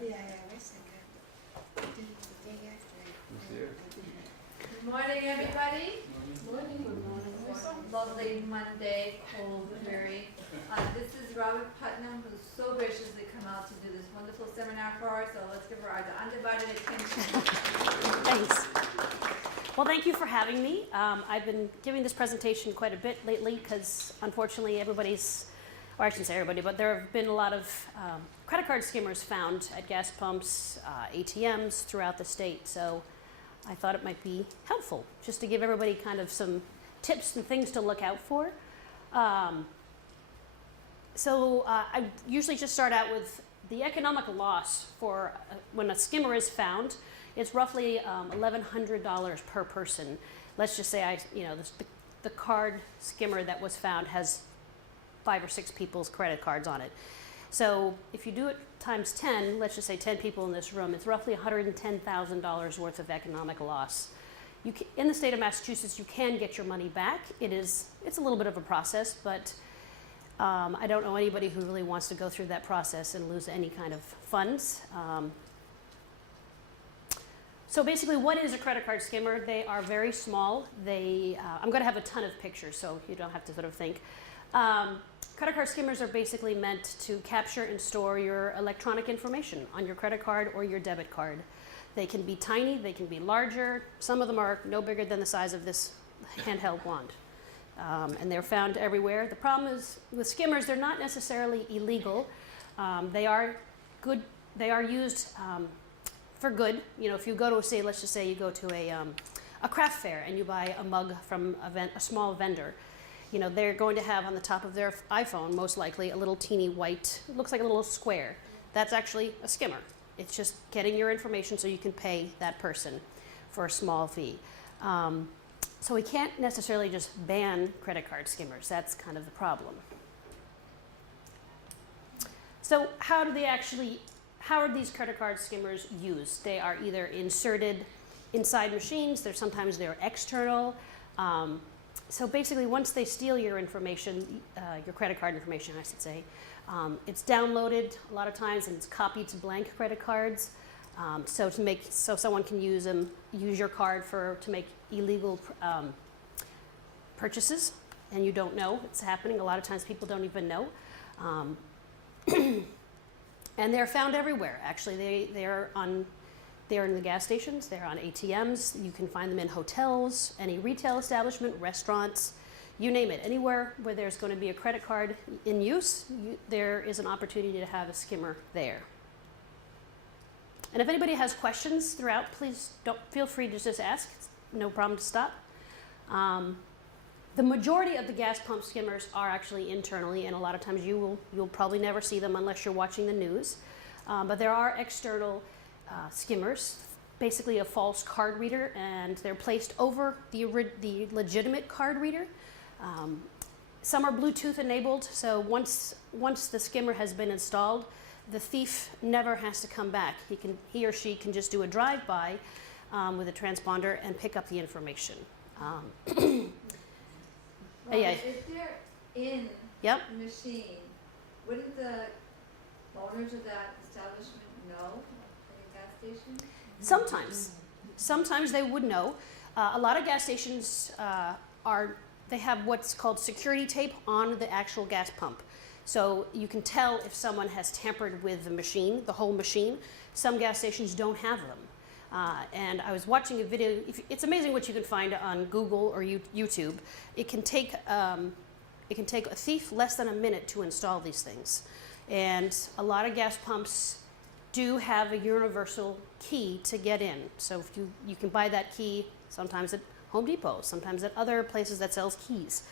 the IRS, I got the day after. Good morning, everybody. Morning. Lovely Monday, cold, weary. This is Robert Putnam, who's so graciously come out to do this wonderful seminar for us. So let's give her our undivided attention. Thanks. Well, thank you for having me. I've been giving this presentation quite a bit lately because unfortunately everybody's, or I shouldn't say everybody, but there have been a lot of credit card skimmers found at gas pumps, ATMs throughout the state. So I thought it might be helpful just to give everybody kind of some tips and things to look out for. I usually just start out with the economic loss for when a skimmer is found. It's roughly $1,100 per person. Let's just say the card skimmer that was found has 5 or 6 people's credit cards on it. So if you do it times 10, let's just say 10 people in this room, it's roughly $110,000 worth of economic loss. In the state of Massachusetts, you can get your money back. It's a little bit of a process, but I don't know anybody who really wants to go through that process and lose any kind of funds. So basically, what is a credit card skimmer? They are very small. I'm going to have a ton of pictures, so you don't have to sort of think. Credit card skimmers are basically meant to capture and store your electronic information on your credit card or your debit card. They can be tiny, they can be larger. Some of them are no bigger than the size of this handheld wand. And they're found everywhere. The problem is with skimmers, they're not necessarily illegal. They are used for good. You know, if you go to, let's just say you go to a craft fair and you buy a mug from a small vendor. You know, they're going to have on the top of their iPhone, most likely, a little teeny white, it looks like a little square. That's actually a skimmer. It's just getting your information so you can pay that person for a small fee. So we can't necessarily just ban credit card skimmers. That's kind of the problem. So how are these credit card skimmers used? They are either inserted inside machines, sometimes they're external. So basically, once they steal your information, your credit card information, I should say, it's downloaded a lot of times and it's copied to blank credit cards. So someone can use your card to make illegal purchases, and you don't know it's happening. A lot of times, people don't even know. And they're found everywhere. Actually, they're in the gas stations, they're on ATMs, you can find them in hotels, any retail establishment, restaurants, you name it. Anywhere where there's going to be a credit card in use, there is an opportunity to have a skimmer there. And if anybody has questions throughout, please feel free to just ask. It's no problem to stop. The majority of the gas pump skimmers are actually internally, and a lot of times you'll probably never see them unless you're watching the news. But there are external skimmers, basically a false card reader, and they're placed over the legitimate card reader. Some are Bluetooth enabled, so once the skimmer has been installed, the thief never has to come back. He or she can just do a drive-by with a transponder and pick up the information. Well, if they're in the machine, wouldn't the owners of that establishment know? Sometimes they would know. A lot of gas stations they have what's called security tape on the actual gas pump. So you can tell if someone has tampered with the machine, the whole machine. Some gas stations don't have them. And I was watching a video. It's amazing what you can find on Google or YouTube. It can take a thief less than a minute to install these things. And a lot of gas pumps do have a universal key to get in. So if you can buy that key sometimes at Home Depot, sometimes at other places that sells keys.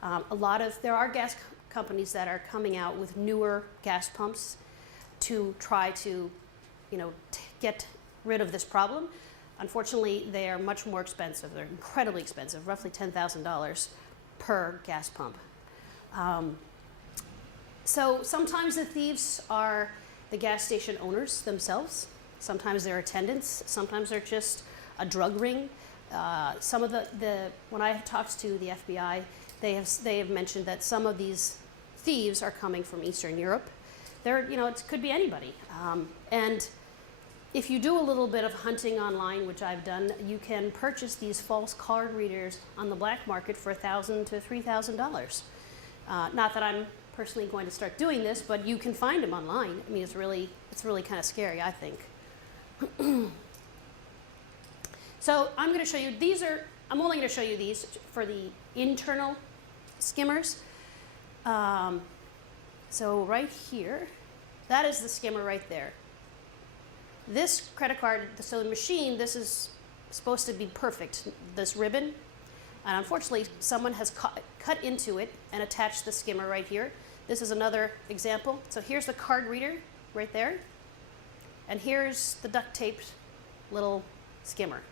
There are gas companies that are coming out with newer gas pumps to try to, get rid of this problem. Unfortunately, they are much more expensive. They're incredibly expensive, roughly $10,000 per gas pump. So sometimes the thieves are the gas station owners themselves. Sometimes they're attendants. Sometimes they're just a drug ring. When I have talked to the FBI, they have mentioned that some of these thieves are coming from Eastern Europe. They're, you know, it could be anybody. And if you do a little bit of hunting online, which I've done, you can purchase these false card readers on the black market for $1,000 to $3,000. Not that I'm personally going to start doing this, but you can find them online. I mean, it's really kind of scary, I think. So I'm going to show you, I'm only going to show you these for the internal skimmers. So right here, that is the skimmer right there. This credit card, so the machine, this is supposed to be perfect, this ribbon. And unfortunately, someone has cut into it and attached the skimmer right here. This is another example. So here's the card reader right there. And here's the duct taped little skimmer.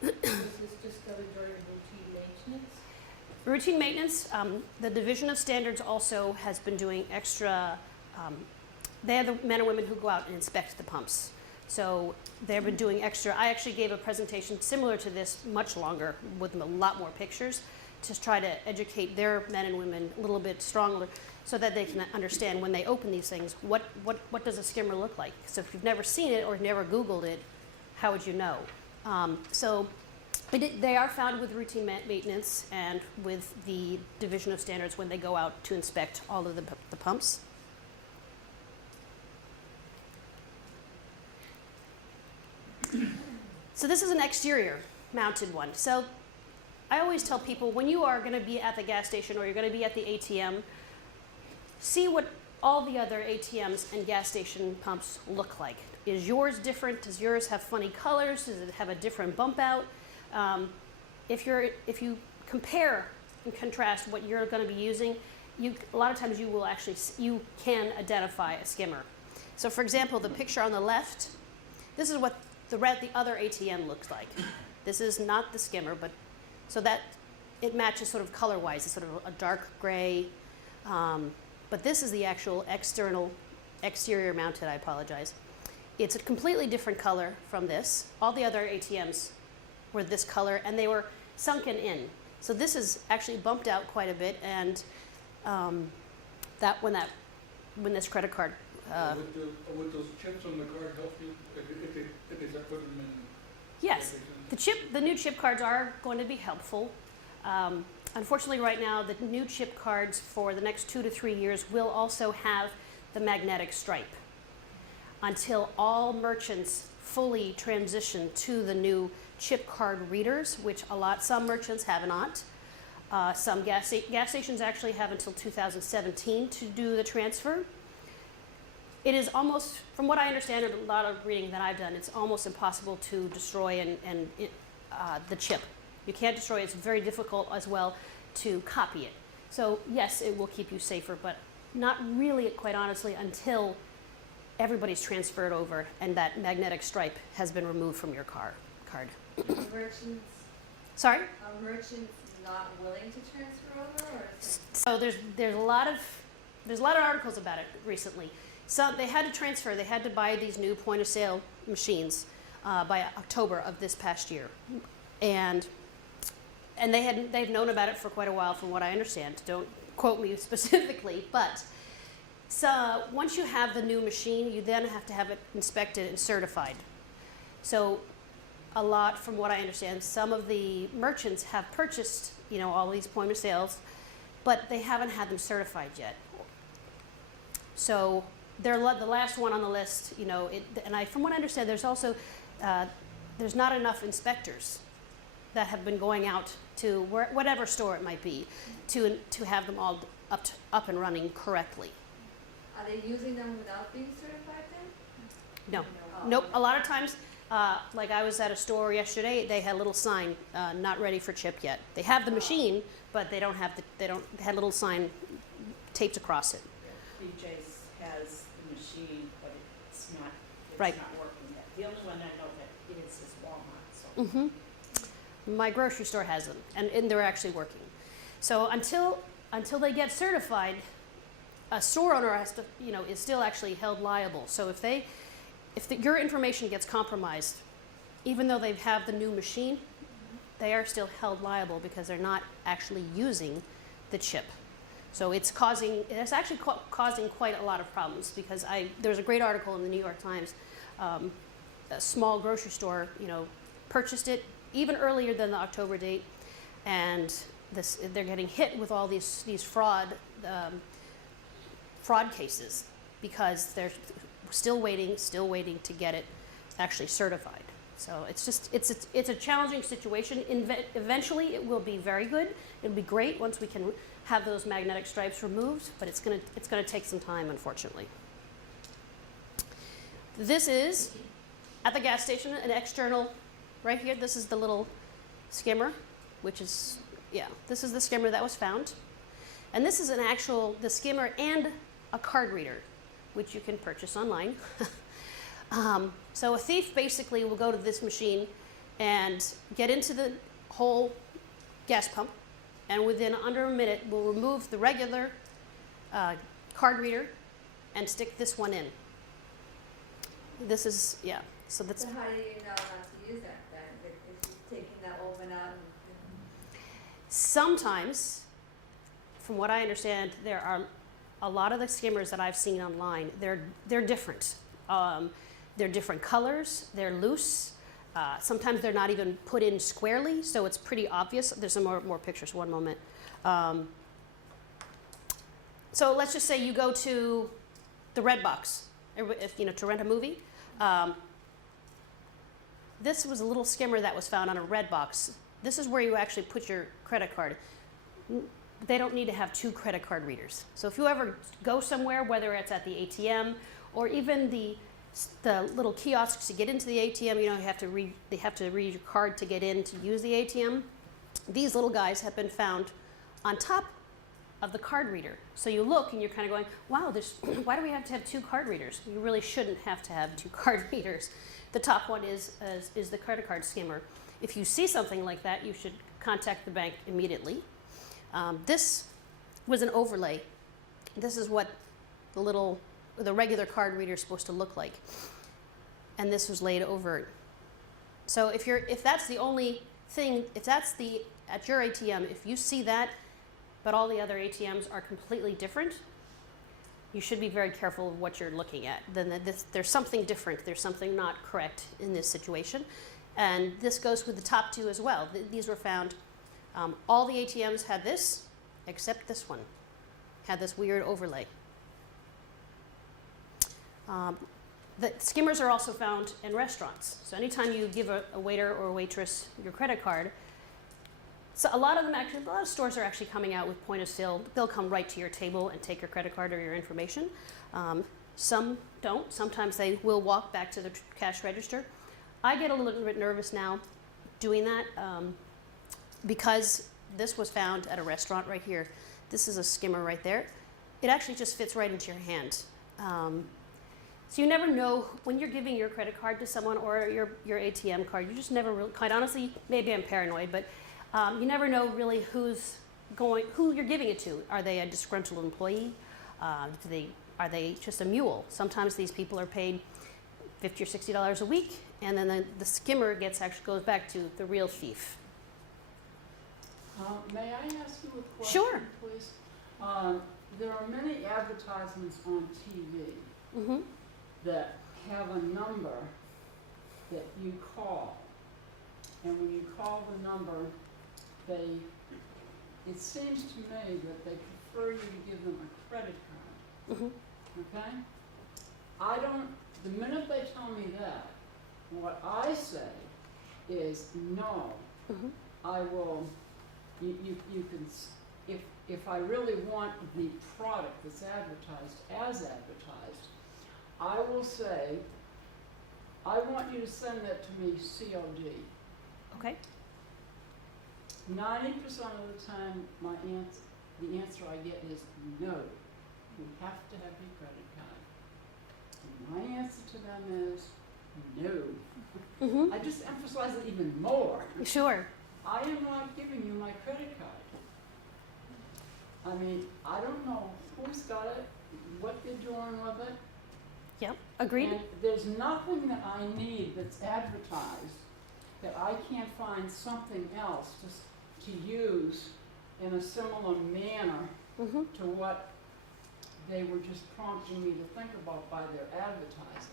This is just covered during routine maintenance? Routine maintenance, the Division of Standards also has been doing extra, they are the men and women who go out and inspect the pumps. So they've been doing extra. I actually gave a presentation similar to this, much longer, with a lot more pictures, to try to educate their men and women a little bit stronger so that they can understand when they open these things, what does a skimmer look like? So if you've never seen it or never Googled it, how would you know? So they are found with routine maintenance and with the Division of Standards when they go out to inspect all of the pumps. So this is an exterior mounted one. So I always tell people, when you are going to be at the gas station or you're going to be at the ATM, see what all the other ATMs and gas station pumps look like. Is yours different? Does yours have funny colors? Does it have a different bump out? If you compare and contrast what you're going to be using, a lot of times you can identify a skimmer. So for example, the picture on the left, this is what the other ATM looks like. This is not the skimmer, but so that it matches sort of color-wise. It's sort of a dark gray. But this is the actual exterior mounted, I apologize. It's a completely different color from this. All the other ATMs were this color, and they were sunken in. So this is actually bumped out quite a bit, and when this credit card. Would those chips on the card help you if they start putting them in? Yes, the new chip cards are going to be helpful. Unfortunately, right now, the new chip cards for the next 2 to 3 years will also have the magnetic stripe until all merchants fully transition to the new chip card readers, which some merchants have not. Some gas stations actually have until 2017 to do the transfer. It is almost, from what I understand, and a lot of reading that I've done, it's almost impossible to destroy the chip. You can't destroy it. It's very difficult as well to copy it. So yes, it will keep you safer, but not really, quite honestly, until everybody's transferred over and that magnetic stripe has been removed from your card. Merchants, Sorry? are merchants not willing to transfer over, or is it? So there's a lot of articles about it recently. So they had to transfer. They had to buy these new point of sale machines by October of this past year, and they've known about it for quite a while, from what I understand. Don't quote me specifically, but so once you have the new machine, you then have to have it inspected and certified. So a lot, from what I understand, some of the merchants have purchased, all these point of sales, but they haven't had them certified yet. So they're the last one on the list, from what I understand, there's also, there's not enough inspectors that have been going out to whatever store it might be to have them all up and running correctly. Are they using them without being certified then? No. Oh. Nope. A lot of times, like I was at a store yesterday, they had a little sign, not ready for chip yet. They have the machine, but they had a little sign taped across it. BJ's has the machine, but it's not Right. not working yet. The only one I know that is Walmart. So. Mm-hmm. My grocery store has them, and they're actually working. So until they get certified, a store owner has to, is still actually held liable. So if your information gets compromised, even though they have the new machine, they are still held liable because they're not actually using the chip. So it's actually causing quite a lot of problems because there's a great article in the New York Times. A small grocery store, purchased it even earlier than the October date, and they're getting hit with all these fraud cases because they're still waiting to get it actually certified. So it's a challenging situation. Eventually, it will be very good. It'll be great once we can have those magnetic stripes removed, but it's gonna take some time, unfortunately. This is at the gas station, an external, right here. This is the little skimmer, this is the skimmer that was found, and this is the skimmer and a card reader, which you can purchase online. So a thief basically will go to this machine and get into the whole gas pump, and within under a minute will remove the regular card reader and stick this one in. This is, so that's... So how do you know not to use that then, if she's taking that oven out? Sometimes, from what I understand, there are a lot of the skimmers that I've seen online, they're different. They're different colors, they're loose. Sometimes they're not even put in squarely, so it's pretty obvious. There's some more pictures, one moment. So let's just say you go to the Red Box, to rent a movie. This was a little skimmer that was found on a Red Box. This is where you actually put your credit card. They don't need to have two credit card readers. So if you ever go somewhere, whether it's at the ATM or even the little kiosks to get into the ATM, they have to read your card to get in to use the ATM. These little guys have been found on top of the card reader. So you look and you're kind of going, wow, why do we have to have two card readers? You really shouldn't have to have two card readers. The top one is the credit card skimmer. If you see something like that, you should contact the bank immediately. This was an overlay. This is what the regular card reader is supposed to look like. And this was laid over it. So if that's the only thing, at your ATM, if you see that, but all the other ATMs are completely different, you should be very careful of what you're looking at. Then there's something different. There's something not correct in this situation. And this goes with the top two as well. These were found, all the ATMs had this, except this one had this weird overlay. The skimmers are also found in restaurants. So anytime you give a waiter or a waitress your credit card, so a lot of stores are actually coming out with point of sale. They'll come right to your table and take your credit card or your information. Some don't. Sometimes they will walk back to the cash register. I get a little bit nervous now doing that because this was found at a restaurant right here. This is a skimmer right there. It actually just fits right into your hand. So you never know when you're giving your credit card to someone or your ATM card. You just never really, quite honestly, maybe I'm paranoid, but you never know really who you're giving it to. Are they a disgruntled employee? Are they just a mule? Sometimes these people are paid $50 or $60 a week, and then the skimmer goes back to the real thief. May I ask you a question, Sure. please? There are many advertisements on TV Mm-hmm. that have a number that you call, and when you call the number, it seems to me that they prefer you to give them a credit card. Mm-hmm. Okay? The minute they tell me that, what I say is no. Mm-hmm. I will, you can, if I really want the product that's advertised as advertised, I will say, I want you to send that to me COD. Okay. 90% of the time, the answer I get is no. You have to have your credit card. And my answer to them is no. Mm-hmm. I just emphasize it even more. Sure. I am not giving you my credit card. I mean, I don't know who's got it, what they're doing with it. Yep. Agreed. And there's nothing that I need that's advertised that I can't find something else to use in a similar manner Mhm. to what they were just prompting me to think about by their advertising.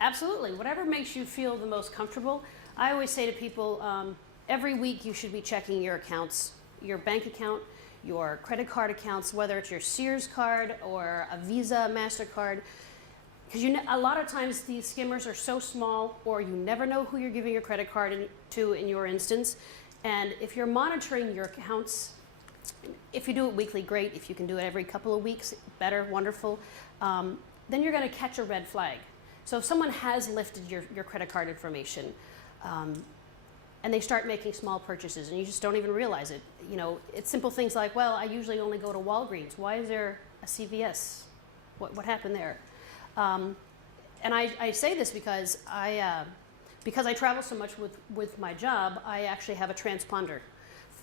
Absolutely, whatever makes you feel the most comfortable. I always say to people, every week you should be checking your accounts, your bank account, your credit card accounts, whether it's your Sears card or a Visa, MasterCard. Because a lot of times these skimmers are so small, or you never know who you're giving your credit card to in your instance. And if you're monitoring your accounts, if you do it weekly, great. If you can do it every couple of weeks, better, wonderful. Then you're going to catch a red flag. So if someone has lifted your credit card information, and they start making small purchases, and you just don't even realize it, it's simple things like, well, I usually only go to Walgreens. Why is there a CVS? What happened there? And I say this because I travel so much with my job, I actually have a transponder,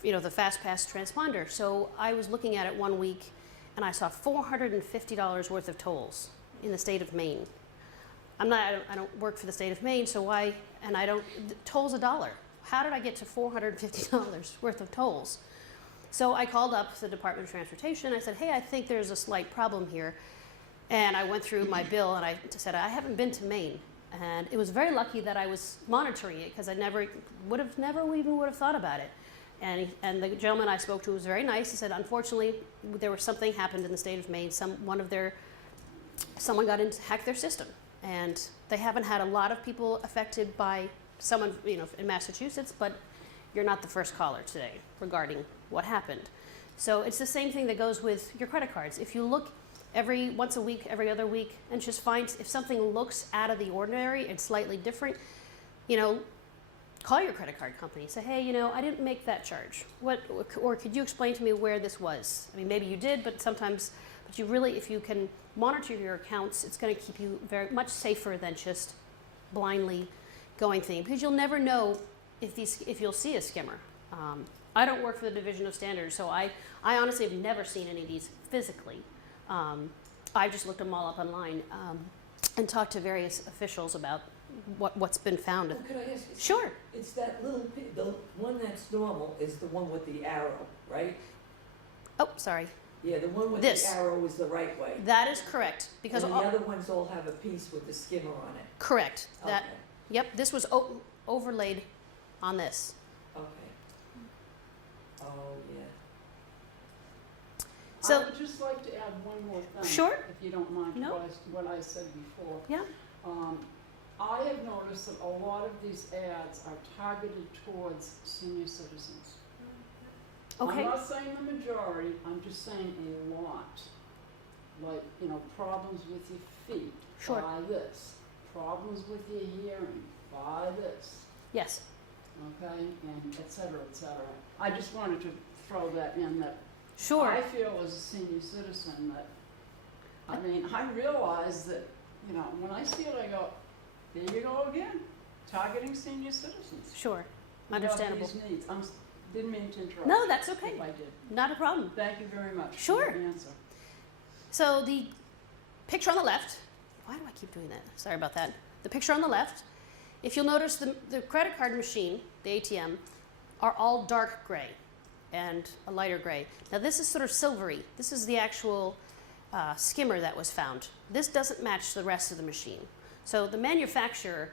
the fast pass transponder. So I was looking at it one week, and I saw $450 worth of tolls in the state of Maine. I don't work for the state of Maine, so tolls $1. How did I get to $450 worth of tolls? So I called up the Department of Transportation. I said, hey, I think there's a slight problem here. And I went through my bill, and I said, I haven't been to Maine. And it was very lucky that I was monitoring it, because I never would have thought about it. And the gentleman I spoke to was very nice. He said, unfortunately, something happened in the state of Maine. Someone got in to hack their system. And they haven't had a lot of people affected by someone, in Massachusetts, but you're not the first caller today regarding what happened. So it's the same thing that goes with your credit cards. If you look once a week, every other week, and just find if something looks out of the ordinary and slightly different, call your credit card company. Say, hey, I didn't make that charge. Or could you explain to me where this was? I mean, maybe you did, but you really, if you can monitor your accounts, it's going to keep you very much safer than just blindly going thing, because you'll never know if you'll see a skimmer. I don't work for the Division of Standards, so I honestly have never seen any of these physically. I just looked them all up online and talked to various officials about what's been found. Well, could I ask you? Sure. It's that little, the one that's normal is the one with the arrow, right? Oh, sorry. Yeah, the one with This. the arrow is the right way. That is correct. Because And the other ones all have a piece with the skimmer on it. correct. Okay, Yep. This was overlaid on this. okay. Oh, yeah. So- I would just like to add one more thing. Sure. If you don't mind, No. what I said before. Yeah. I have noticed that a lot of these ads are targeted towards senior citizens. Okay. I'm not saying the majority, I'm just saying a lot. Like, problems with your feet, Sure. buy this. Problems with your hearing, buy this. Yes. Okay, and et cetera, et cetera. I just wanted to throw that in, that Sure. I feel as a senior citizen that, I realize that, when I see it, I go, there you go again, targeting senior citizens. Sure. who have Understandable. these needs. Didn't mean to interrupt. No, that's okay. If I did. Not a problem. Thank you very much Sure. for your answer. So the picture on the left, why do I keep doing that? Sorry about that. The picture on the left, if you'll notice the credit card machine, the ATM, are all dark gray and a lighter gray. Now this is sort of silvery. This is the actual skimmer that was found. This doesn't match the rest of the machine. So the manufacturer,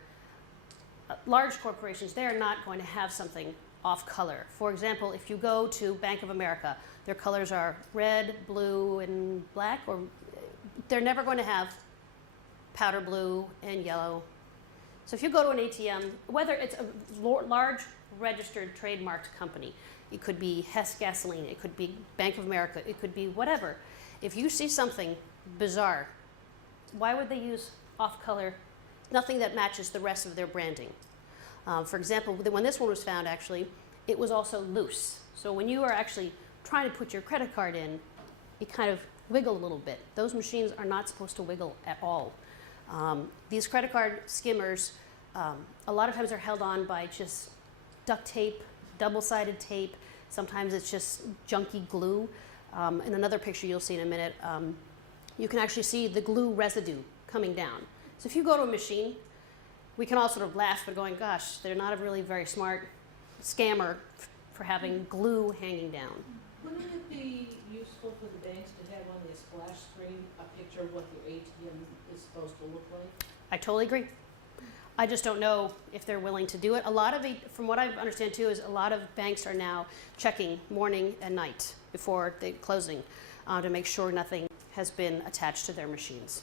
large corporations, they're not going to have something off color. For example, if you go to Bank of America, their colors are red, blue, and black, or they're never going to have powder blue and yellow. So if you go to an ATM, whether it's a large registered trademarked company, it could be Hess Gasoline, it could be Bank of America, it could be whatever. If you see something bizarre, why would they use off-color, nothing that matches the rest of their branding? For example, when this one was found, actually, it was also loose. So when you are actually trying to put your credit card in, you kind of wiggle a little bit. Those machines are not supposed to wiggle at all. These credit card skimmers, a lot of times are held on by just duct tape, double-sided tape. Sometimes it's just junky glue. In another picture you'll see in a minute, you can actually see the glue residue coming down. So if you go to a machine, we can all sort of laugh, but going, gosh, they're not a really very smart scammer for having glue hanging down. Wouldn't it be useful for the banks to have on their splash screen a picture of what their ATM is supposed to look like? I totally agree. I just don't know if they're willing to do it. A lot of it, from what I understand too, is a lot of banks are now checking morning and night before the closing to make sure nothing has been attached to their machines.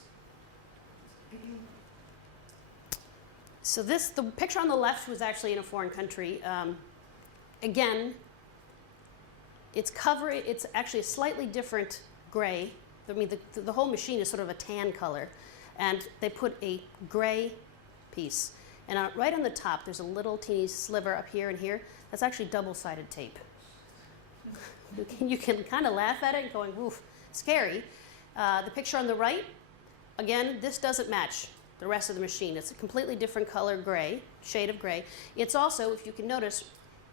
So the picture on the left was actually in a foreign country. Again, it's actually a slightly different gray. I mean, the whole machine is sort of a tan color, and they put a gray piece. And right on the top, there's a little teeny sliver up here and here. That's actually double-sided tape. You can kind of laugh at it and going, oof, scary. The picture on the right, again, this doesn't match the rest of the machine. It's a completely different color gray, shade of gray. It's also, if you can notice,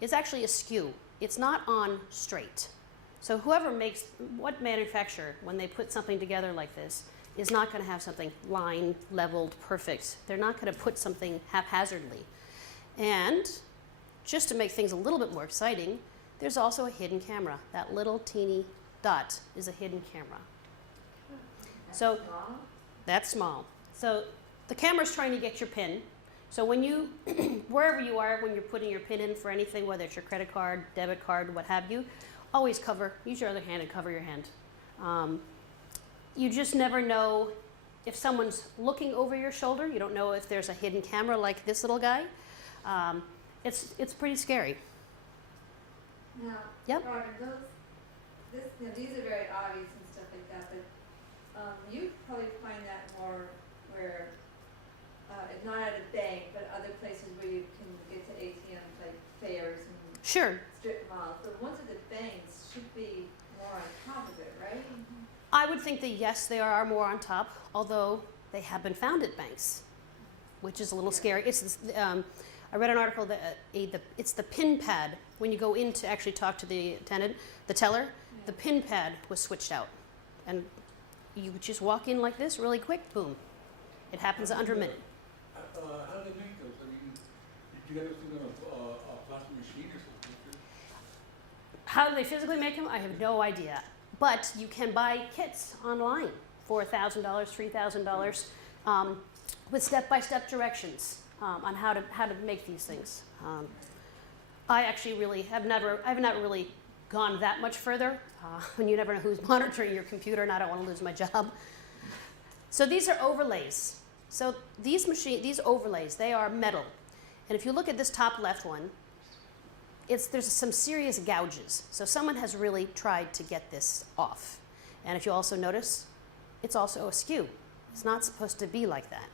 it's actually askew. It's not on straight. So whoever makes, what manufacturer, when they put something together like this, is not going to have something line, leveled, perfect. They're not going to put something haphazardly. And just to make things a little bit more exciting, there's also a hidden camera. That little teeny dot is a hidden camera. So that's small. So the camera's trying to get your PIN. So when you, wherever you are, when you're putting your PIN in for anything, whether it's your credit card, debit card, what have you, always use your other hand and cover your hand. You just never know if someone's looking over your shoulder. You don't know if there's a hidden camera like this little guy. It's pretty scary. Now, Yep. Robin, these are very obvious and stuff like that, but you probably find that more where, not at a bank, but other places where you can get to ATMs like fairs and Sure. strip malls. The ones at the banks should be more on top of it, right? I would think that yes, they are more on top, although they have been found at banks, which is a little scary. I read an article that it's the PIN pad. When you go in to actually talk to the attendant, the teller, the PIN pad was switched out. And you just walk in like this really quick, boom. It happens under a minute. How do they make those? I mean, did you guys think of a plastic machine or something? How do they physically make them? I have no idea. But you can buy kits online for $1,000, $3,000 with step-by-step directions on how to make these things. I actually really I've not really gone that much further. When you never know who's monitoring your computer, and I don't want to lose my job. So these are overlays. So these overlays, they are metal. And if you look at this top left one, there's some serious gouges. So someone has really tried to get this off. And if you also notice, it's also askew. It's not supposed to be like that.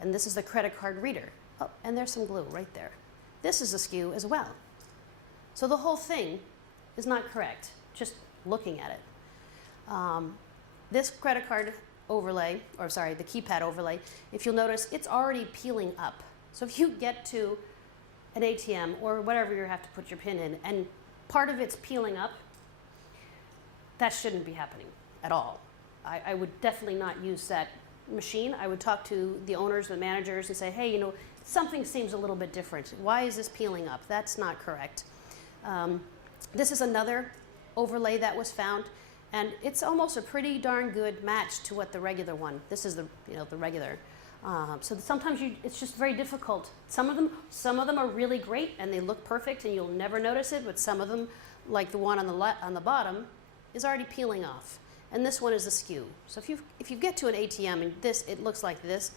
And this is the credit card reader. Oh, and there's some glue right there. This is askew as well. So the whole thing is not correct, just looking at it. This credit card overlay, or sorry, the keypad overlay, if you'll notice, it's already peeling up. So if you get to an ATM or whatever you have to put your PIN in, and part of it's peeling up, that shouldn't be happening at all. I would definitely not use that machine. I would talk to the owners, the managers, and say, hey, something seems a little bit different. Why is this peeling up? That's not correct. This is another overlay that was found, and it's almost a pretty darn good match to what the regular one. This is the regular. So sometimes it's just very difficult. Some of them are really great and they look perfect and you'll never notice it, but some of them, like the one on the bottom, is already peeling off. And this one is askew. So if you get to an ATM and it looks like this,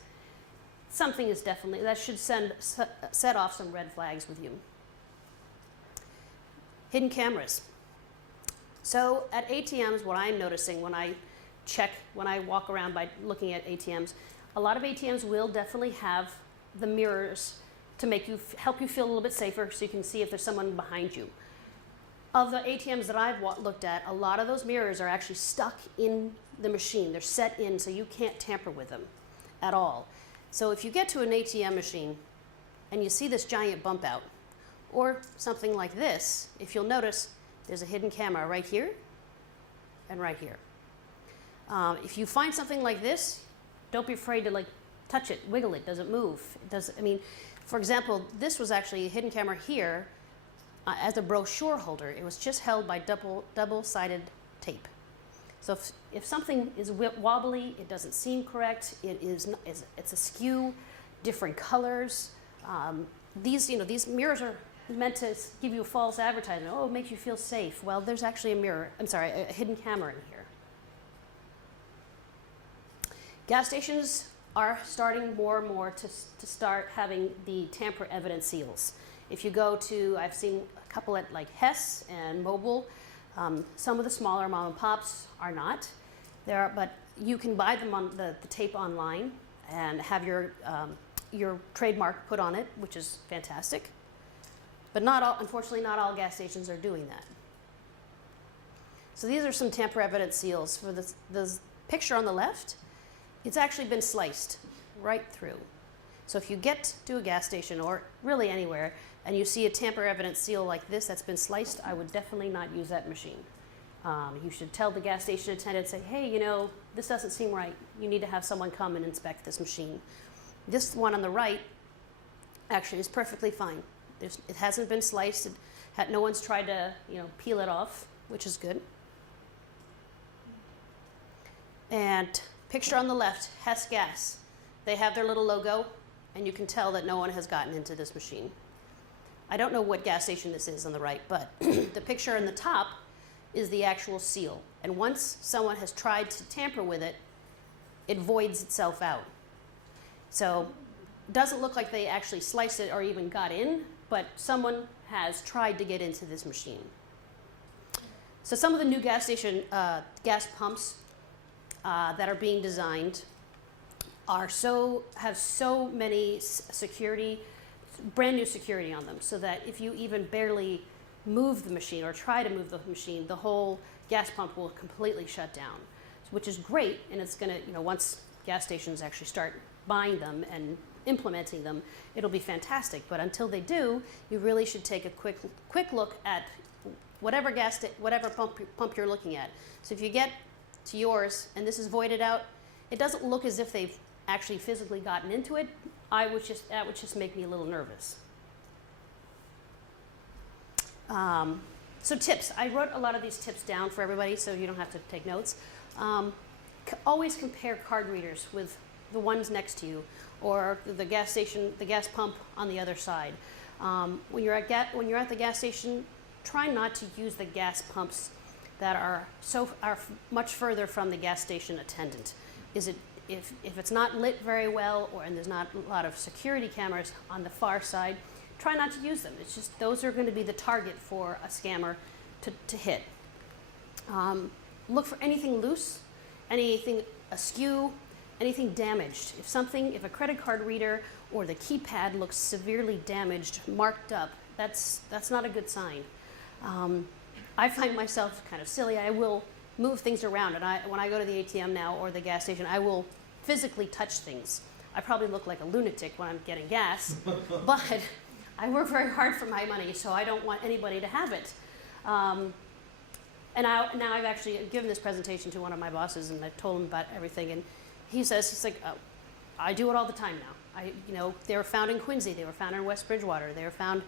something is definitely, that should set off some red flags with you. Hidden cameras. So at ATMs, what I'm noticing when I walk around by looking at ATMs, a lot of ATMs will definitely have the mirrors to help you feel a little bit safer so you can see if there's someone behind you. Of the ATMs that I've looked at, a lot of those mirrors are actually stuck in the machine. They're set in so you can't tamper with them at all. So if you get to an ATM machine and you see this giant bump out, or something like this, if you'll notice, there's a hidden camera right here and right here. If you find something like this, don't be afraid to touch it, wiggle it. Does it move? For example, this was actually a hidden camera here, as a brochure holder. It was just held by double-sided tape. So if something is wobbly, it doesn't seem correct, it's askew, different colors. These mirrors are meant to give you a false advertisement. Oh, it makes you feel safe. Well, there's actually a hidden camera in here. Gas stations are starting more and more to start having the tamper evidence seals. If you go to, I've seen a couple at like Hess and Mobil. Some of the smaller mom and pops are not. But you can buy them on the tape online and have your trademark put on it, which is fantastic. But unfortunately, not all gas stations are doing that. So these are some tamper evidence seals. For the picture on the left, it's actually been sliced right through. So if you get to a gas station or really anywhere and you see a tamper evidence seal like this that's been sliced, I would definitely not use that machine. You should tell the gas station attendant, say, hey, this doesn't seem right. You need to have someone come and inspect this machine. This one on the right actually is perfectly fine. It hasn't been sliced. No one's tried to peel it off, which is good. And picture on the left, Hess Gas. They have their little logo, and you can tell that no one has gotten into this machine. I don't know what gas station this is on the right, but the picture on the top is the actual seal. And once someone has tried to tamper with it, it voids itself out. So it doesn't look like they actually sliced it or even got in, but someone has tried to get into this machine. So some of the new gas station gas pumps that are being designed have so many security, brand new security on them, so that if you even barely move the machine or try to move the machine, the whole gas pump will completely shut down, which is great. And it's going to, once gas stations actually start buying them and implementing them, it'll be fantastic. But until they do, you really should take a quick look at whatever pump you're looking at. So if you get to yours and this is voided out, it doesn't look as if they've actually physically gotten into it. That would just make me a little nervous. So tips. I wrote a lot of these tips down for everybody, so you don't have to take notes. Always compare card readers with the ones next to you, or the gas station, the gas pump on the other side. When you're at the gas station, try not to use the gas pumps that are much further from the gas station attendant. If it's not lit very well, and there's not a lot of security cameras on the far side, try not to use them. It's just those are going to be the target for a scammer to hit. Look for anything loose, anything askew, anything damaged. If a credit card reader or the keypad looks severely damaged, marked up, that's not a good sign. I find myself kind of silly. I will move things around, and when I go to the ATM now or the gas station, I will physically touch things. I probably look like a lunatic when I'm getting gas, but I work very hard for my money, so I don't want anybody to have it. And now I've actually given this presentation to one of my bosses, and I told him about everything, and he's like, oh, I do it all the time now. They were found in Quincy, they were found in West Bridgewater, they're found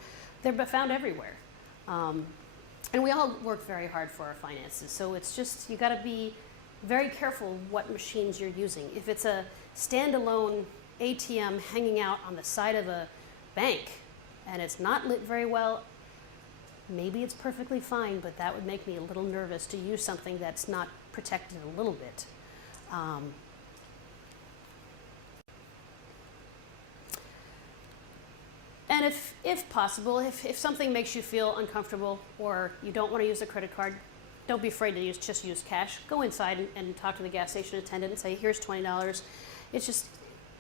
everywhere. And we all work very hard for our finances, so it's just, you gotta be very careful what machines you're using. If it's a standalone ATM hanging out on the side of a bank and it's not lit very well, maybe it's perfectly fine, but that would make me a little nervous to use something that's not protected a little bit. And if possible, if something makes you feel uncomfortable or you don't want to use a credit card, don't be afraid to just use cash. Go inside and talk to the gas station attendant and say, here's $20. It's just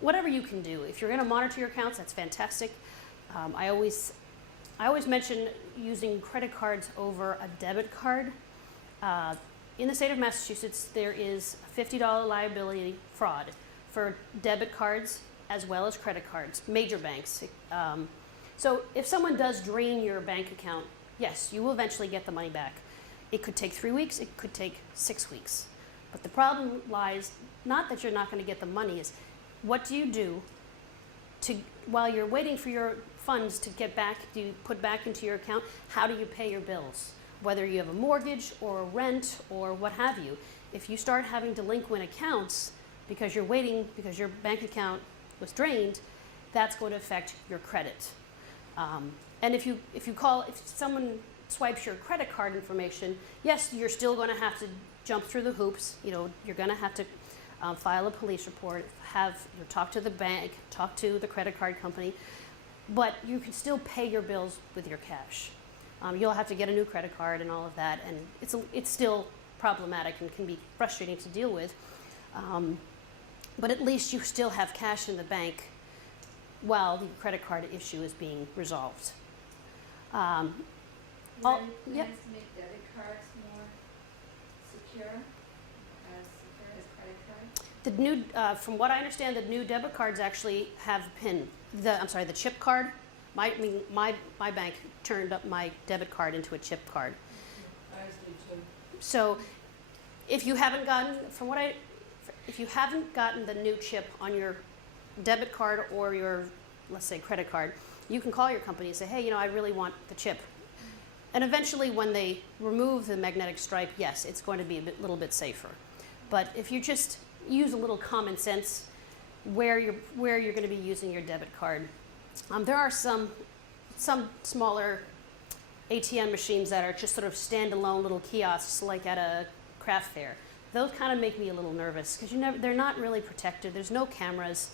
whatever you can do. If you're going to monitor your accounts, that's fantastic. I always mention using credit cards over a debit card. In the state of Massachusetts, there is $50 liability fraud for debit cards as well as credit cards, major banks. So if someone does drain your bank account, yes, you will eventually get the money back. It could take 3 weeks, it could take 6 weeks. But the problem lies, not that you're not going to get the money, is what do you do while you're waiting for your funds to get back, put back into your account, how do you pay your bills? Whether you have a mortgage or a rent or what have you. If you start having delinquent accounts because you're waiting, because your bank account was drained, that's going to affect your credit. And if someone swipes your credit card information, yes, you're still going to have to jump through the hoops. You know, you're going to have to file a police report, talk to the bank, talk to the credit card company, but you can still pay your bills with your cash. You'll have to get a new credit card and all of that, and it's still problematic and can be frustrating to deal with. But at least you still have cash in the bank while the credit card issue is being resolved. Plans yep. to make debit cards more secure as credit cards? The new, from what I understand, the new debit cards actually have a PIN. The chip card. My bank turned up my debit card into a chip card. Ours do too. So, if you haven't gotten, if you haven't gotten the new chip on your debit card or your, let's say, credit card, you can call your company and say, hey, I really want the chip. And eventually, when they remove the magnetic stripe, yes, it's going to be a little bit safer. But if you just use a little common sense where you're going to be using your debit card, there are some smaller ATM machines that are just sort of standalone little kiosks, like at a craft fair. Those kind of make me a little nervous because they're not really protected. There's no cameras.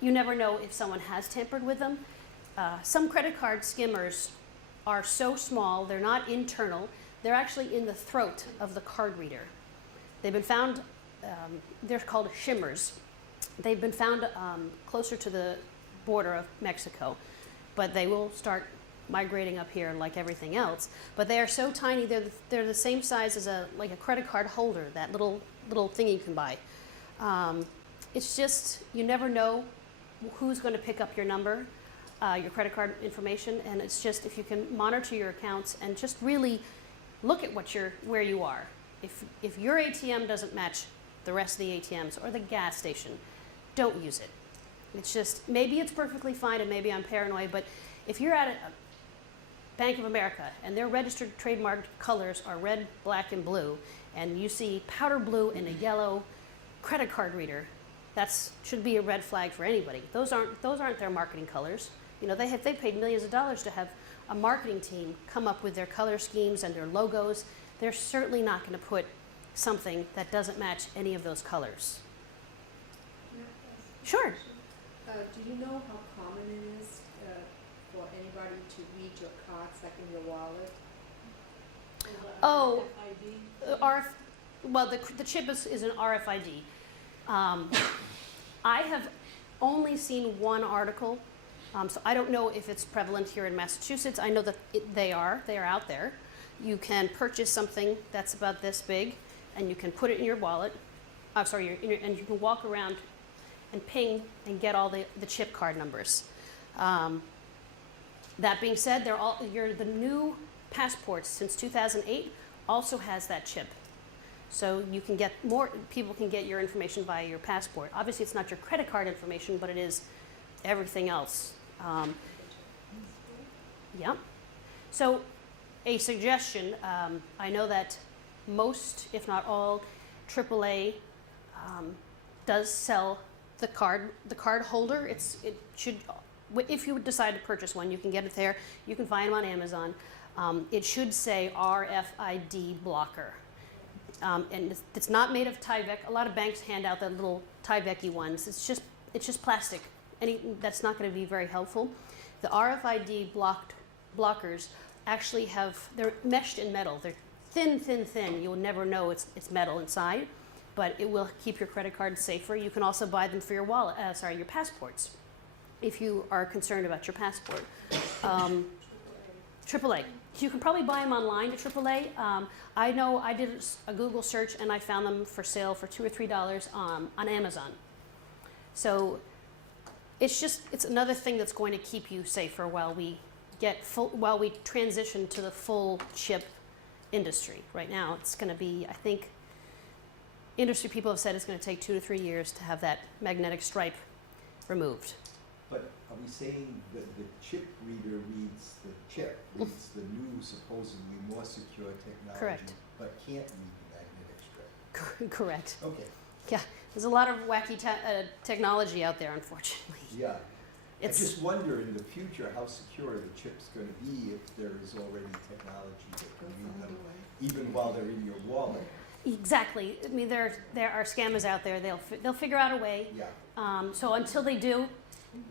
You never know if someone has tampered with them. Some credit card skimmers are so small, they're not internal, they're actually in the throat of the card reader. They've been found, they're called skimmers. They've been found closer to the border of Mexico, but they will start migrating up here like everything else. But they are so tiny, they're the same size as a credit card holder, that little thing you can buy. It's just, you never know who's going to pick up your number, your credit card information, and it's just, if you can monitor your accounts and just really look at where you are. If your ATM doesn't match the rest of the ATMs or the gas station, don't use it. It's just, maybe it's perfectly fine and maybe I'm paranoid, but if you're at a Bank of America and their registered trademark colors are red, black, and blue, and you see powder blue and a yellow credit card reader, that should be a red flag for anybody. Those aren't their marketing colors. They paid millions of dollars to have a marketing team come up with their color schemes and their logos. They're certainly not going to put something that doesn't match any of those colors. Sure. Do you know how common it is for anybody to read your cards, like in your wallet? Oh, RFID? the chip is an RFID. I have only seen one article, so I don't know if it's prevalent here in Massachusetts. I know that they are out there. You can purchase something that's about this big, and you can put it in your wallet. And you can walk around and ping and get all the chip card numbers. That being said, the new passports since 2008 also has that chip. So you can get people can get your information via your passport. Obviously, it's not your credit card information, but it is everything else. Yeah. So a suggestion, I know that most, if not all, AAA does sell the card holder. If you decide to purchase one, you can get it there. You can find them on Amazon. It should say RFID blocker. And it's not made of Tyvek. A lot of banks hand out the little Tyvek-y ones. It's just plastic. That's not going to be very helpful. The RFID blockers actually they're meshed in metal. They're thin. You'll never know it's metal inside, but it will keep your credit card safer. You can also buy them for your your passports, if you are concerned about your passport. AAA. You can probably buy them online at AAA. I know I did a Google search and I found them for sale for $2 or $3 on Amazon. So it's another thing that's going to keep you safer while we transition to the full chip industry. Right now, it's going to be, I think, industry people have said it's going to take 2 to 3 years to have that magnetic stripe removed. But are we saying that the chip reader reads the new supposedly more secure technology? Correct. But can't read the magnetic strip? Correct. Okay, There's a lot of wacky technology out there, unfortunately. yeah. I It's just wonder in the future how secure the chip's gonna be if there is already technology that can read them, even while they're in your wallet. exactly. I mean, there are scammers out there. They'll figure out a way. Yeah, So until they do,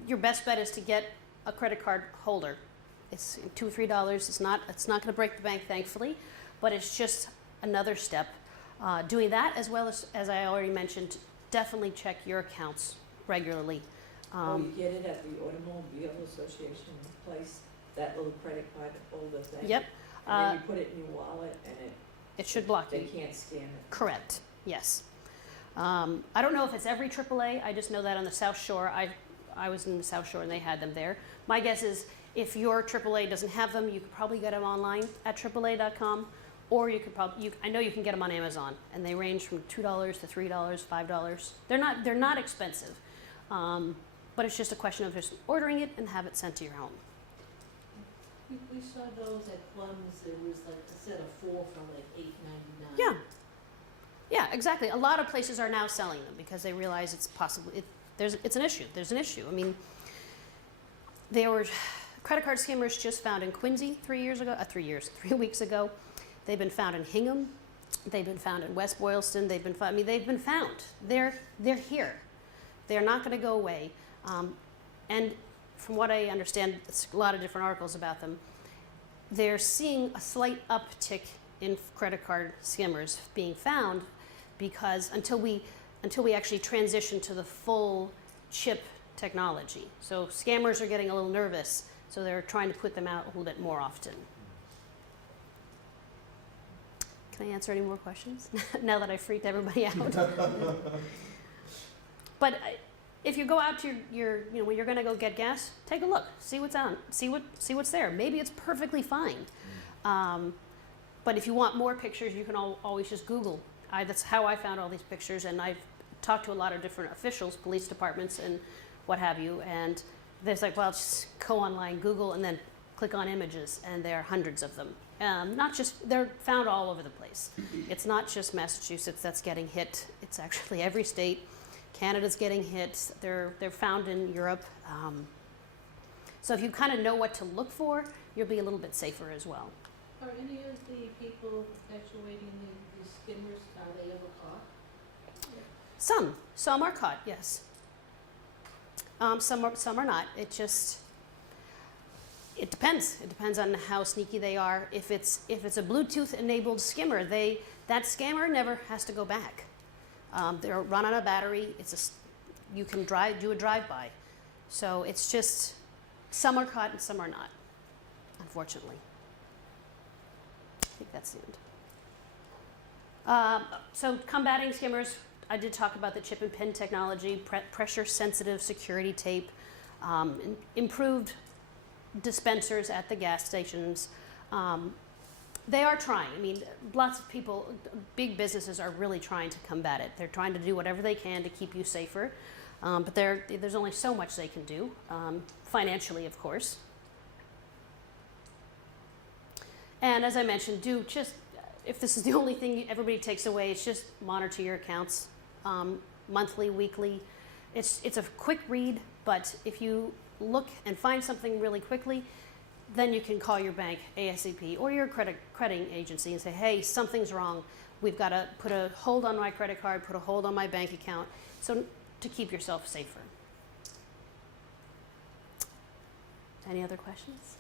your best bet is to get a credit card holder. It's $2 or $3. It's not going to break the bank, thankfully, but it's just another step. Doing that, as well as I already mentioned, definitely check your accounts regularly. You get it at the Automobile Association place, that little credit card holder thing? Yep. And then you put it in your wallet and It should block they you. can't scan it? Correct. Yes. I don't know if it's every AAA. I just know that on the South Shore, I was in the South Shore and they had them there. My guess is if your AAA doesn't have them, you could probably get them online at AAA.com, or you could I know you can get them on Amazon, and they range from $2 to $3, $5. They're not expensive, but it's just a question of just ordering it and have it sent to your home. We saw those at Plum's, it was like a set of 4 for like $8.99. Yeah. Yeah, exactly. A lot of places are now selling them because they realize it's possible. It's an issue. There's an issue. I mean, there were credit card skimmers just found in Quincy 3 weeks ago. They've been found in Hingham. They've been found in West Boylston. They've been found. They're here. They're not going to go away. And from what I understand, it's a lot of different articles about them. They're seeing a slight uptick in credit card skimmers being found because until we actually transition to the full chip technology. So scammers are getting a little nervous, so they're trying to put them out a little bit more often. Can I answer any more questions now that I freaked everybody out? But if you go out to when you're going to go get gas, take a look, see what's on, see what's there. Maybe it's perfectly fine. But if you want more pictures, you can always just Google. That's how I found all these pictures, and I've talked to a lot of different officials, police departments, and what have you. And there's like, well, just go online, Google, and then click on images, and there are hundreds of them. They're found all over the place. It's not just Massachusetts that's getting hit. It's actually every state. Canada's getting hit. They're found in Europe. So if you kind of know what to look for, you'll be a little bit safer as well. Are any of the people perpetuating the skimmers, are they ever caught? Some are caught, yes. Some are not. It depends. It depends on how sneaky they are. If it's a Bluetooth enabled skimmer, that scammer never has to go back. They're run on a battery. You can do a drive-by. So it's just some are caught and some are not, unfortunately. I think that's the end. So combating skimmers, I did talk about the chip and pin technology, pressure-sensitive security tape, improved dispensers at the gas stations. They are trying. I mean, lots of people, big businesses are really trying to combat it. They're trying to do whatever they can to keep you safer, but there's only so much they can do, financially, of course. And as I mentioned, if this is the only thing everybody takes away, it's just monitor your accounts, monthly, weekly. It's a quick read, but if you look and find something really quickly, then you can call your bank ASAP or your crediting agency and say, hey, something's wrong. We've got to put a hold on my credit card, put a hold on my bank account, so to keep yourself safer. Any other questions?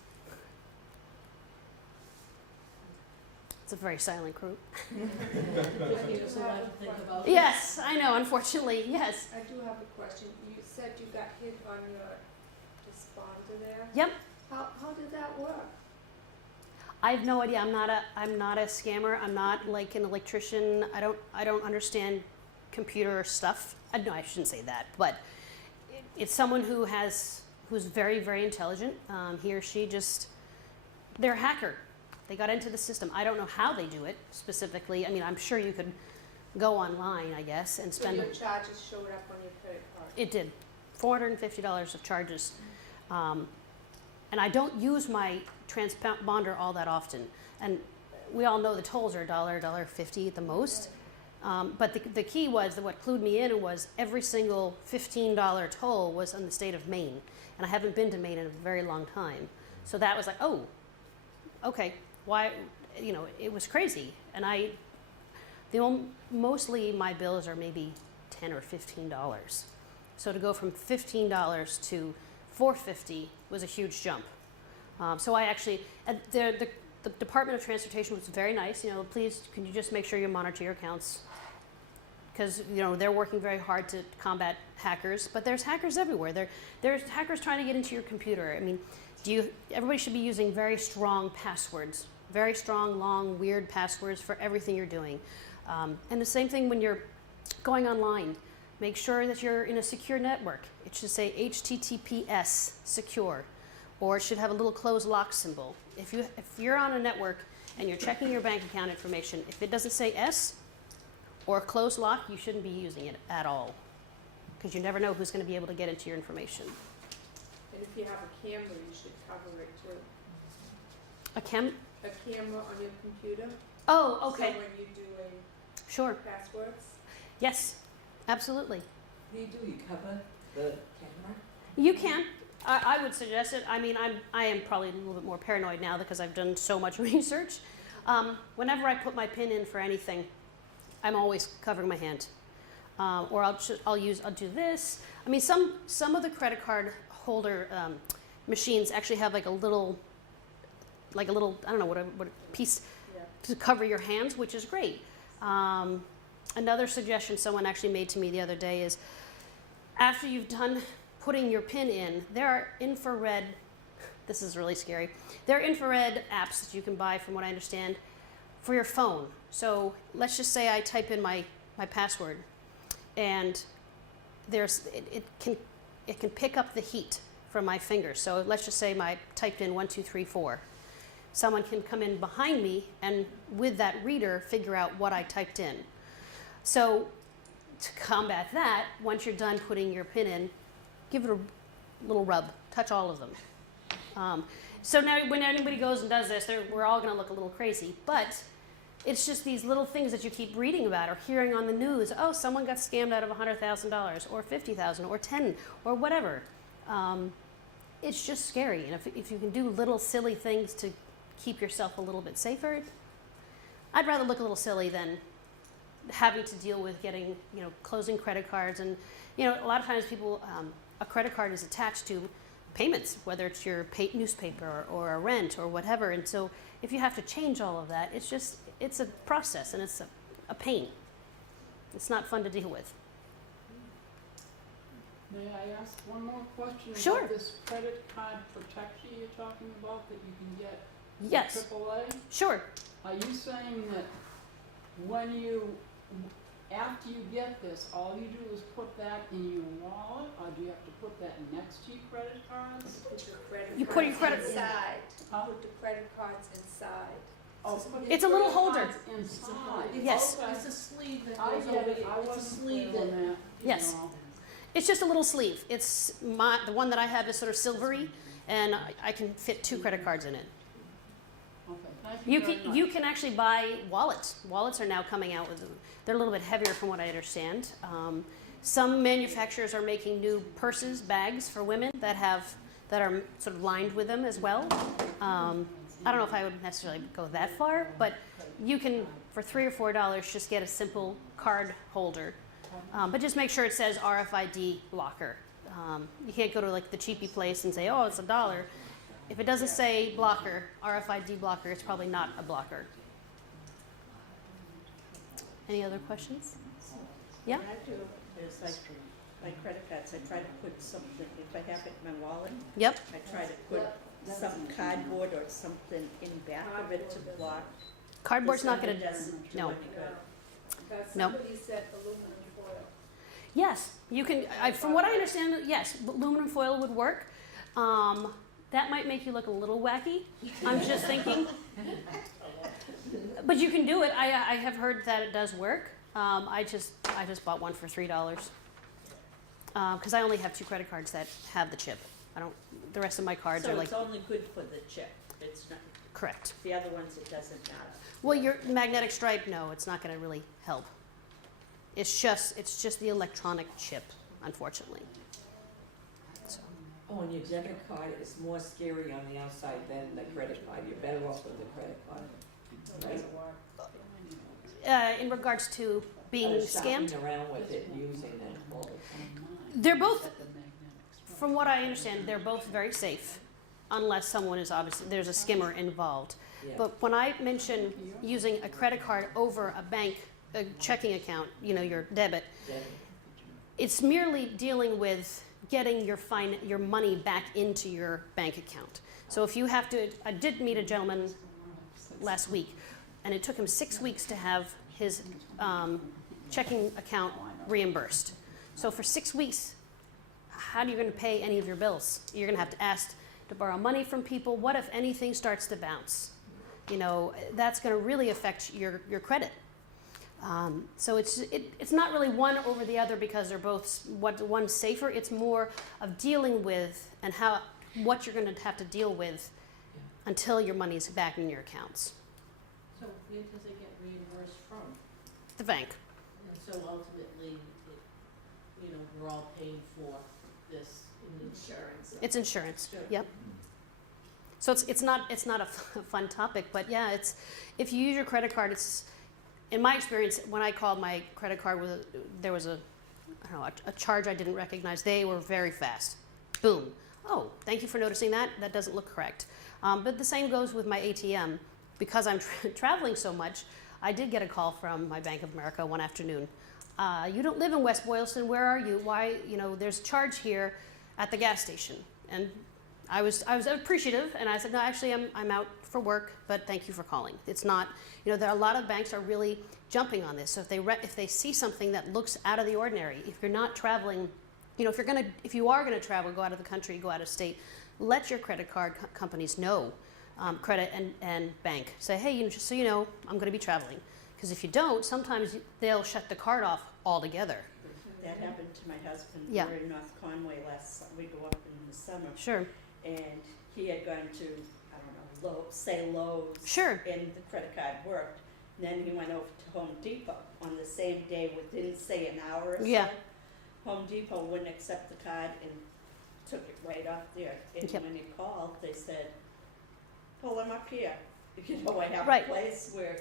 It's a very silent group. Just give us a lot to think about. Yes, I know, unfortunately, yes. I do have a question. You said you got hit on your responder there. Yep. How did that work? I have no idea. I'm not a scammer. I'm not like an electrician. I don't understand computer stuff. No, I shouldn't say that. But it's someone who's very, very intelligent. He or she they're a hacker. They got into the system. I don't know how they do it specifically. I mean, I'm sure you could go online, I guess, and So spend. your charges showed up on your credit card? It did, $450 of charges. And I don't use my transponder all that often. And we all know the tolls are $1, $1.50 at the most. But the key was that what clued me in was every single $15 toll was in the state of Maine. And I haven't been to Maine in a very long time. So that was like, oh, okay, why, you know, it was crazy. And mostly my bills are maybe $10 or $15. So to go from $15 to $450 was a huge jump. So I actually, the Department of Transportation was very nice. You know, please, can you just make sure you monitor your accounts? Because, you know, they're working very hard to combat hackers, but there's hackers everywhere. There's hackers trying to get into your computer. I mean, everybody should be using very strong passwords, very strong, long, weird passwords for everything you're doing. And the same thing when you're going online. Make sure that you're in a secure network. It should say HTTPS secure, or it should have a little closed lock symbol. If you're on a network and you're checking your bank account information, if it doesn't say S or closed lock, you shouldn't be using it at all, because you never know who's going to be able to get into your information. And if you have a camera, you should cover it too. A camera on your computer. Oh, okay. So when you're doing Sure. passwords. Yes, absolutely. What do? You cover the camera? You can. I would suggest it. I mean, I am probably a little bit more paranoid now because I've done so much research. Whenever I put my PIN in for anything, I'm always covering my hand, or I'll do this. I mean, some of the credit card holder machines actually have like a little I don't know what a piece to cover your hands, which is great. Another suggestion someone actually made to me the other day is, after you've done putting your PIN in, there are infrared, this is really scary, there are infrared apps that you can buy, from what I understand, for your phone. So let's just say I type in my password, and it can pick up the heat from my fingers. So let's just say I typed in 1, 2, 3, 4. Someone can come in behind me and with that reader figure out what I typed in. So to combat that, once you're done putting your PIN in, give it a little rub, touch all of them. So now when anybody goes and does this, we're all going to look a little crazy, but it's just these little things that you keep reading about or hearing on the news. Oh, someone got scammed out of $100,000 or $50,000 or 10 or whatever. It's just scary. And if you can do little silly things to keep yourself a little bit safer, I'd rather look a little silly than having to deal with getting, closing credit cards. And, a lot of times people, a credit card is attached to payments, whether it's your newspaper or a rent or whatever. And so if you have to change all of that, it's a process, and it's a pain. It's not fun to deal with. May I ask one more question Sure. about this credit card protection you're talking about that you can get Yes. from AAA? Sure. Are you saying that after you get this, all you do is put that in your wallet, or do you have to put that next to your credit cards? Put your credit You put your cards credit- inside. Huh? Put the credit cards inside. Oh, put It's a your little credit holder. cards inside. Yes. Okay. It's a sleeve that I goes get over it, I it's a wasn't sleeve clear on that, that, Yes. It's just a little sleeve. It's the one that I have is sort of silvery, and I can fit 2 credit cards in it. Okay, thank you very much. You can actually buy wallets. Wallets are now coming out with, they're a little bit heavier from what I understand. Some manufacturers are making new purses, bags for women that are sort of lined with them as well. I don't know if I would necessarily go that far, but you can, for $3 or $4, just get a simple card holder. But just make sure it says RFID blocker. You can't go to like the cheapy place and say, oh, it's $1. If it doesn't say blocker, RFID blocker, it's probably not a blocker. Any other questions? Yeah? What I do is my credit cards, I try to put something, if I have it in my wallet, Yep. I try to put some cardboard or something in back of it to block. Cardboard's not Something going to, doesn't do no. any good. Because No. somebody said aluminum foil. Yes, you can, from what I understand, yes, aluminum foil would work. That might make you look a little wacky, I'm just thinking. But you can do it. I have heard that it does work. I just bought one for $3. because I only have 2 credit cards that have the chip. The rest of my cards are So like, it's only good for the chip, it's not, correct. the other ones, it doesn't matter. Well, your magnetic stripe, no, it's not going to really help. It's just the electronic chip, unfortunately. So, Oh, and your debit card is more scary on the outside than the credit card. You're better off with the credit card. Right? in regards to being scammed, Shopping around with it, using it all the time. they're both, from what I understand, they're both very safe, unless someone is obviously, there's a skimmer involved. Yeah. But when I mention using a credit card over a checking account, your debit, Debit. it's merely dealing with getting your money back into your bank account. So if you have to, I did meet a gentleman last week, and it took him 6 weeks to have his checking account reimbursed. So for 6 weeks, how are you going to pay any of your bills? You're going to have to ask to borrow money from people. What if anything starts to bounce? That's going to really affect your credit. So it's not really one over the other because they're both one's safer. It's more of dealing with and what you're going to have to deal with until your money's back in your accounts. So where does it get reimbursed from? The bank. And so ultimately, we're all paying for this in insurance. It's insurance. Sure. Yep. So it's not a fun topic, but yeah, if you use your credit card, in my experience, when I called my credit card, there was a charge I didn't recognize. They were very fast. Boom. Oh, thank you for noticing that. That doesn't look correct. But the same goes with my ATM. Because I'm traveling so much, I did get a call from my Bank of America one afternoon. You don't live in West Boylston. Where are you? Why? There's a charge here at the gas station. And I was appreciative, and I said, no, actually, I'm out for work, but thank you for calling. It's not, there are a lot of banks are really jumping on this. So if they see something that looks out of the ordinary, if you're not traveling, if you are gonna travel, go out of the country, go out of state, let your credit card companies know, credit and bank. Say, hey, just so you know, I'm gonna be traveling. Because if you don't, sometimes they'll shut the card off altogether. That happened to my husband. Yeah. We were in North Conway we go up in the summer, Sure. and he had gone to, Lowe's. Sure. And the credit card worked. And then he went over to Home Depot on the same day, within, say, an hour or so. Yeah. Home Depot wouldn't accept the card and took it right off there. And Yep. when he called, they said, pull him up here. I have Right. a place where,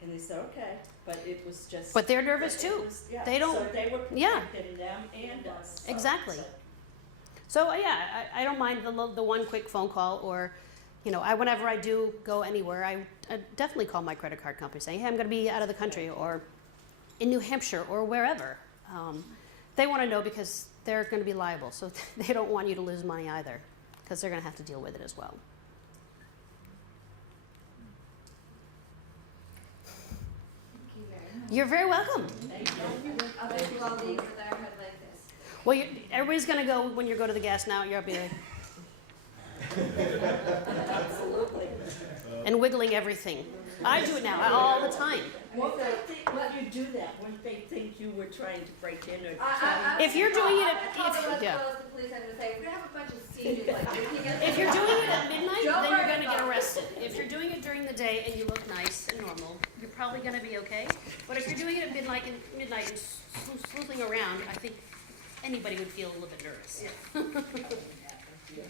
and they said, okay, but it was just. But they're nervous it too. was- yeah, They don't- So they were yeah. protecting them and us. So- Exactly. So yeah, I don't mind the one quick phone call, or, whenever I do go anywhere, I definitely call my credit card company saying, hey, I'm going to be out of the country, or in New Hampshire, or wherever. They want to know because they're going to be liable, so they don't want you to lose money either, because they're going to have to deal with it as well. Thank you very much. You're very welcome. Thank you. Others will all leave with our head like this. Well, everybody's going to go, when you go to the gas now, you'll be like, Absolutely. and wiggling everything. I do it now all the time. Won't they think, when you do that, wouldn't they think you were trying to break in or? If you're doing it at- I'm gonna call yeah. the police, I'm gonna say, we're gonna have a bunch of seniors like drinking at If you're doing it at midnight, Don't then you're worry going to get about it. arrested. If you're doing it during the day and you look nice and normal, you're probably going to be okay. But if you're doing it at midnight and sleuthing around, I think anybody would feel a little bit nervous. Yeah.